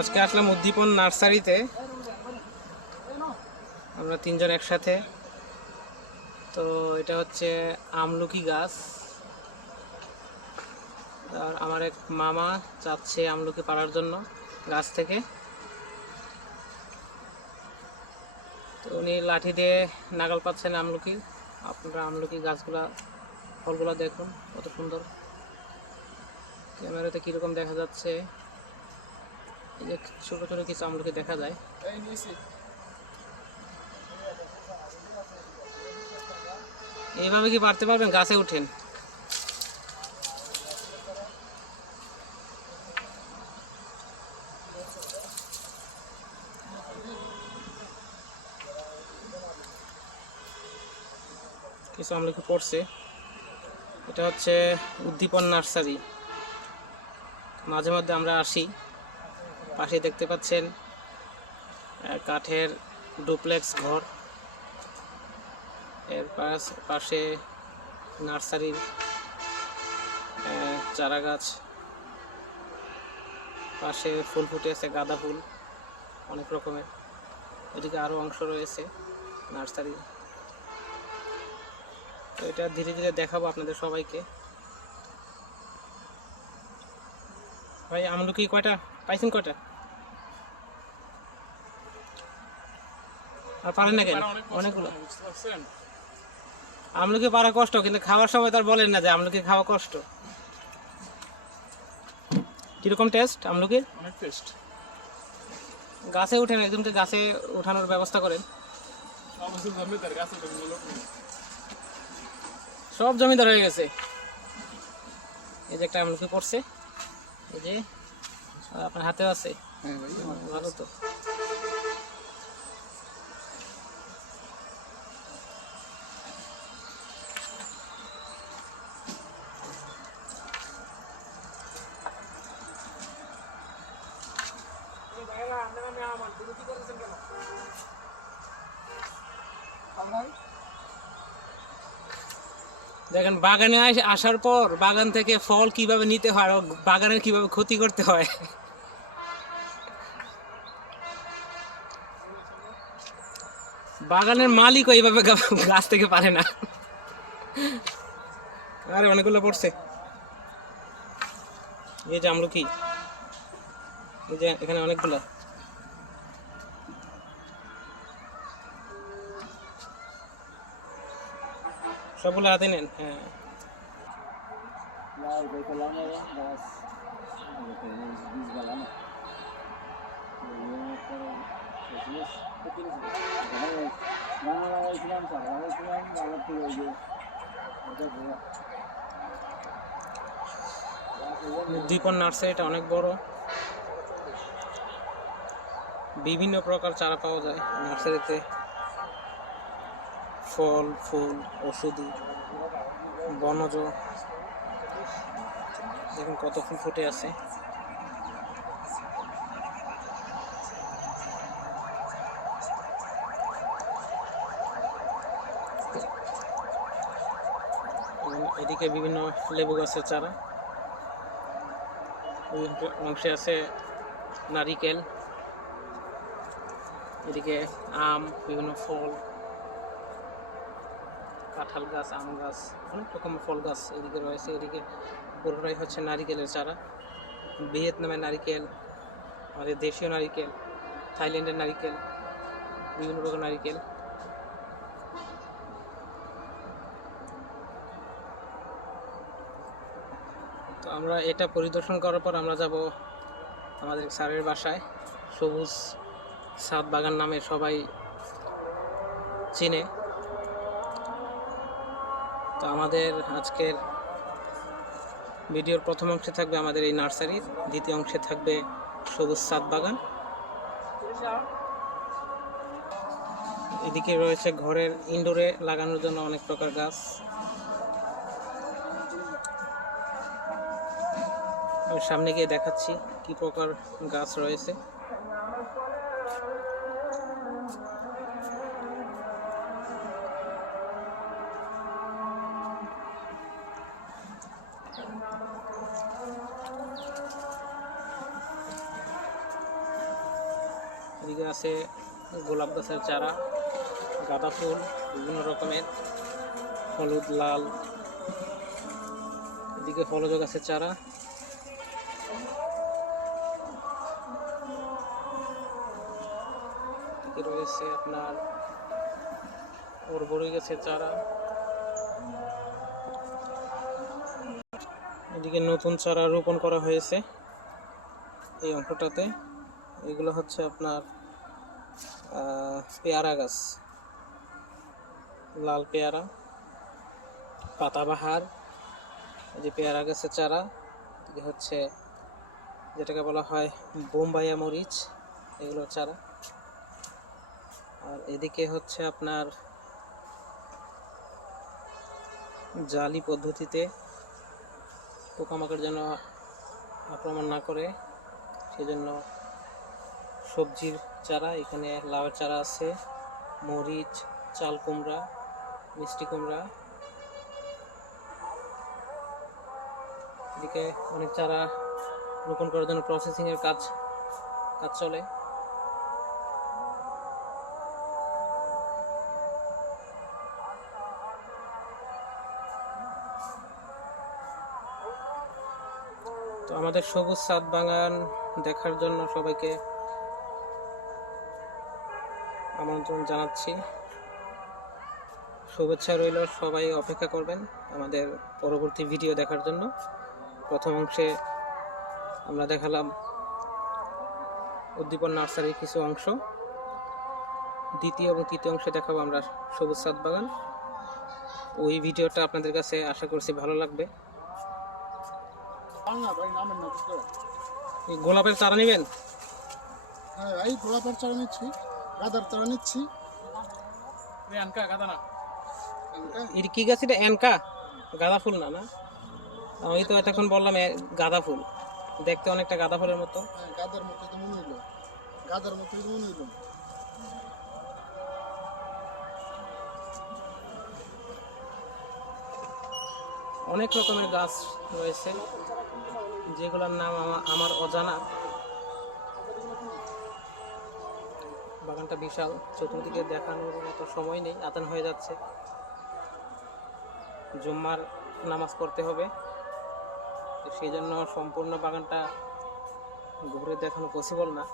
আজকে আসলাম উদ্দীপন নার্সারিতে। আমরা তিনজন একসাথে। তো এটা হচ্ছে আমলকি গাছ। আর আমার এক মামা চাচ্ছে আমলকি পাড়ার জন্য গাছ থেকে। তো উনি লাঠি দিয়ে নাগাল পাচ্ছেন আমলকি। আপনারা আমলকি গাছগুলা, ফলগুলা দেখুন, কত সুন্দর। ক্যামেরাতে কীরকম দেখা যাচ্ছে। যে ছোটো ছোটো কিছু আমলকি দেখা যায়। এইভাবে কি পারতে পারবেন? গাছে উঠেন। কিছু আমলকি পড়ছে। এটা হচ্ছে উদ্দীপন নার্সারি। মাঝে মধ্যে আমরা আসি। পাশে দেখতে পাচ্ছেন কাঠের ডুপ্লেক্স ঘর। এর পাশ- নার্সারির চারা গাছ পাশে ফুল ফুটে আছে গাঁদা ফুল, অনেক রকমের। এদিকে আরও অংশ রয়েছে নার্সারি। তো এটা ধীরে ধীরে দেখাবো আপনাদের সবাইকে। ভাই, আমলকি কয়টা? পাইছেন কয়টা? আর পারেন না কেন? অনেকগুলো। আমলকি পারা কষ্ট কিন্তু খাওয়ার সময় তার বলেন না যে আমলকি খাওয়া কষ্ট। কীরকম টেস্ট অনেক টেস্ট। গাছে উঠেন একদমকে গাছে উঠানোর ব্যবস্থা করেন। সব জমিদার হয়ে গেছে। এই যে একটা আমলকি পড়ছে। এই যে আপনার হাতে আছে। হ্যাঁ ভালো তো। দেখেন, বাগানে আসার পর বাগান থেকে ফল কীভাবে নিতে হয় আর বাগানের কীভাবে ক্ষতি করতে হয়? বাগানের মালিক এইভাবে গাছ থেকে পারে না। আরে, অনেকগুলো পড়ছে। এই যে আমলকি। এই যে এখানে অনেকগুলো। সবগুলো হাতে নেন হ্যাঁ দ্বীপন নার্সারিটা অনেক বড় বিভিন্ন প্রকার চারা পাওয়া যায় নার্সারিতে ফল, ফুল, ওষুধি, বনজ, দেখুন কত ফুল ফুটে আছে। এদিকে বিভিন্ন লেবু গাছের চারা। অংশে আছে নারিকেল। এদিকে আম, বিভিন্ন ফল। কাঁঠাল গাছ, আম গাছ, অনেক রকমের ফল গাছ এদিকে রয়েছে। এদিকে পুরোটাই হচ্ছে নারিকেলের চারা। ভিয়েতনামের নারিকেল, আমাদের দেশীয় নারিকেল, থাইল্যান্ডের নারিকেল, বিভিন্ন রকম নারিকেল। তো আমরা এটা পরিদর্শন করার পর আমরা যাব আমাদের স্যারের বাসায়। সবুজ সাত বাগান নামে সবাই চিনে। তো আমাদের আজকের ভিডিওর প্রথম অংশে থাকবে আমাদের এই নার্সারির দ্বিতীয় অংশে থাকবে সবুজ সাত বাগান। এদিকে রয়েছে ঘরের ইনডোরে লাগানোর জন্য অনেক প্রকার গাছ। সামনে গিয়ে দেখাচ্ছি কি প্রকার গাছ রয়েছে। আছে গোলাপ গাছের চারা, গাঁদা ফুল, বিভিন্ন রকমের, হলুদ, লাল, এদিকে ফলজ গাছের চারা। রয়েছে আপনার বড়ি গাছের চারা। এদিকে নতুন চারা রোপণ করা হয়েছে এই অংশটাতে। এগুলো হচ্ছে আপনার পেয়ারা গাছ। লাল পেয়ারা, পাতাবাহার যে পেয়ারা গাছের চারা হচ্ছে যেটাকে বলা হয় বোম্বাইয়া মরিচ, এগুলো চারা। আর এদিকে হচ্ছে আপনার জালি পদ্ধতিতে পোকামাকড় যেন আক্রমণ না করে, সেজন্য সবজির চারা, এখানে লাউয়ের চারা আছে, মরিচ, চাল কুমড়া, মিষ্টি কুমড়া। এদিকে অনেক চারা রোপণ করার জন্য প্রসেসিং এর কাজ কাজ চলে। তো আমাদের সবুজ সাত বাগান দেখার জন্য সবাইকে আমন্ত্রণ জানাচ্ছি। শুভেচ্ছা রইল সবাই অপেক্ষা করবেন আমাদের পরবর্তী ভিডিও দেখার জন্য। প্রথম অংশে আমরা দেখালাম উদ্দীপন নার্সারির কিছু অংশ। দ্বিতীয় এবং তৃতীয় অংশে দেখাবো আমরা সবুজ সাত বাগান। ওই ভিডিওটা আপনাদের কাছে আশা করছি ভালো লাগবে। গোলাপের চারা নেবেন? হ্যাঁ এই গোলাপের চারা নিচ্ছি। গাদার চারা নিচ্ছি। আনকা গাদা না। এর কি গাছ এটা? এনকা? গাঁদা ফুল না না? আমি তো এতক্ষণ বললাম গাঁদা ফুল। দেখতে অনেকটা গাঁদা ফুলের মতো। হ্যাঁ গাদার মতো তো মনে হইল। গাদার মতো মনে হইল। অনেক রকমের গাছ রয়েছে যেগুলোর নাম আমার অজানা। বাগানটা বিশাল, চতুর্দিকে দেখানোর মতো সময় নেই, আতান হয়ে যাচ্ছে। জুম্মার নামাজ পড়তে হবে। তো সেই জন্য সম্পূর্ণ বাগানটা ঘুরে দেখানো পসিবল না।